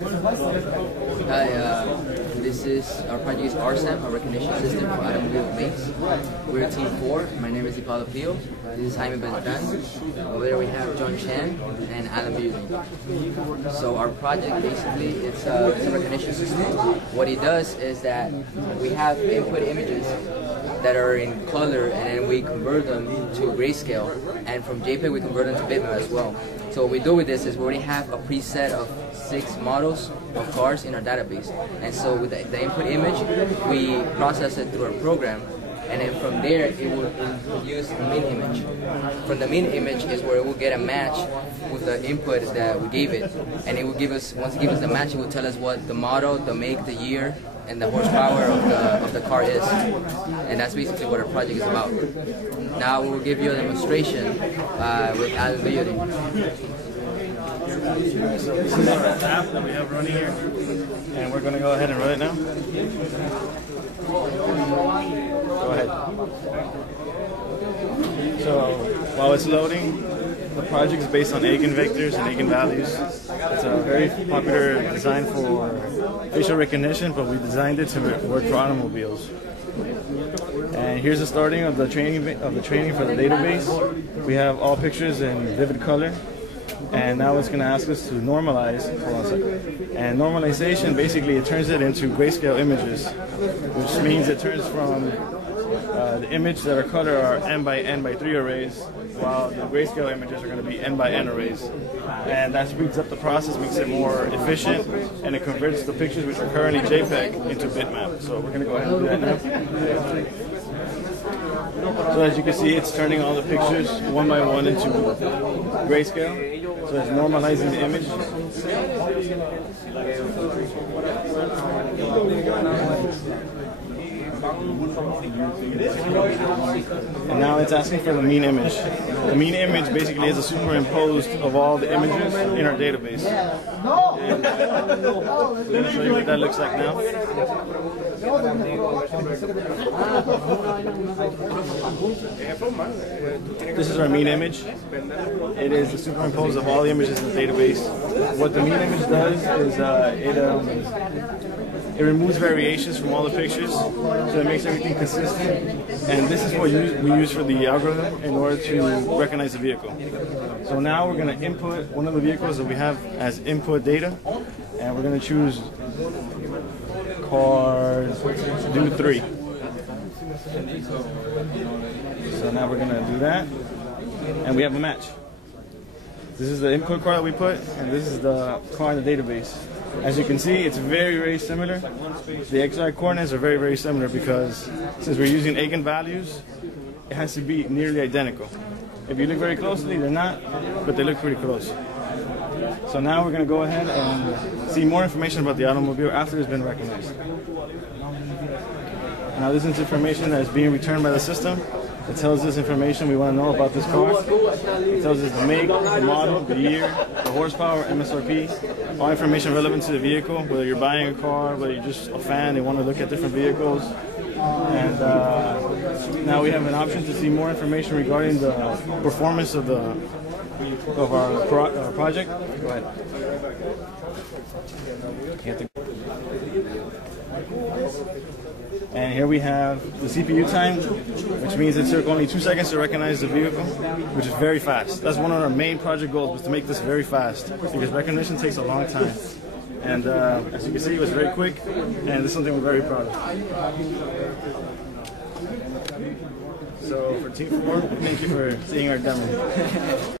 Hi, this is our project is RSAM, a recognition system for automobile makes. We're team 4. My name is Ipala Pio. This is Jaime Beltran. Over there we have John Chan and Alan Beauty. So our project basically it's a recognition system. What it does is that we have input images that are in color, and then we convert them to grayscale, and from JPEG we convert them to bitmap as well. So what we do with this is we already have a preset of 6 models of cars in our database, and so with the input image we process it through our program, and then from there it will produce a min image. From the min image is where it will get a match with the input that we gave it, and it will give us, once it gives us the match, it will tell us what the model, the make, the year, and the horsepower of the car is. And that's basically what our project is about. Now we will give you a demonstration with Alan Beauty. So this is our app that we have running here, and we're going to go ahead and run it now. Go ahead. So while it's loading, the project is based on eigenvectors and eigenvalues. It's a very popular design for facial recognition, but we designed it to work for automobiles. And here's the starting of the training for the database. We have all pictures in vivid color, and now it's going to ask us to normalize. Hold on a second. And normalization, basically, it turns it into grayscale images, which means it turns from the image that are color are n by 3 arrays, while the grayscale images are going to be n by n arrays. And that speeds up the process, makes it more efficient, and it converts the pictures which are currently JPEG into bitmap. So we're going to go ahead and do that now. So as you can see, it's turning all the pictures one by one into grayscale. So it's normalizing the image. And now it's asking for the mean image. The mean image basically is a superimposed of all the images in our database. And we're going to show you what that looks like now. This is our mean image. It is the superimposed of all the images in the database. What the mean image does is it removes variations from all the pictures, so it makes everything consistent. And this is what we use for the algorithm in order to recognize the vehicle. So now we're going to input one of the vehicles that we have as input data, and we're going to choose cars do 3. So now we're going to do that, and we have a match. This is the input car that we put, and this is the car in the database. As you can see, it's very, very similar. The XY coordinates are very, very similar because since we're using eigenvalues, it has to be nearly identical. If you look very closely, they're not, but they look pretty close. So now we're going to go ahead and see more information about the automobile after it's been recognized. Now this is information that is being returned by the system. It tells us information we want to know about this car. It tells us the make, the model, the year, the horsepower, MSRP, all information relevant to the vehicle, whether you're buying a car, whether you're just a fan, you want to look at different vehicles. And now we have an option to see more information regarding the performance of our project. Go ahead. And here we have the CPU time, which means it took only 2 seconds to recognize the vehicle, which is very fast. That's one of our main project goals, was to make this very fast, because recognition takes a long time. And as you can see, it was very quick, and it's something we're very proud of. So for Team 4, thank you for seeing our demo.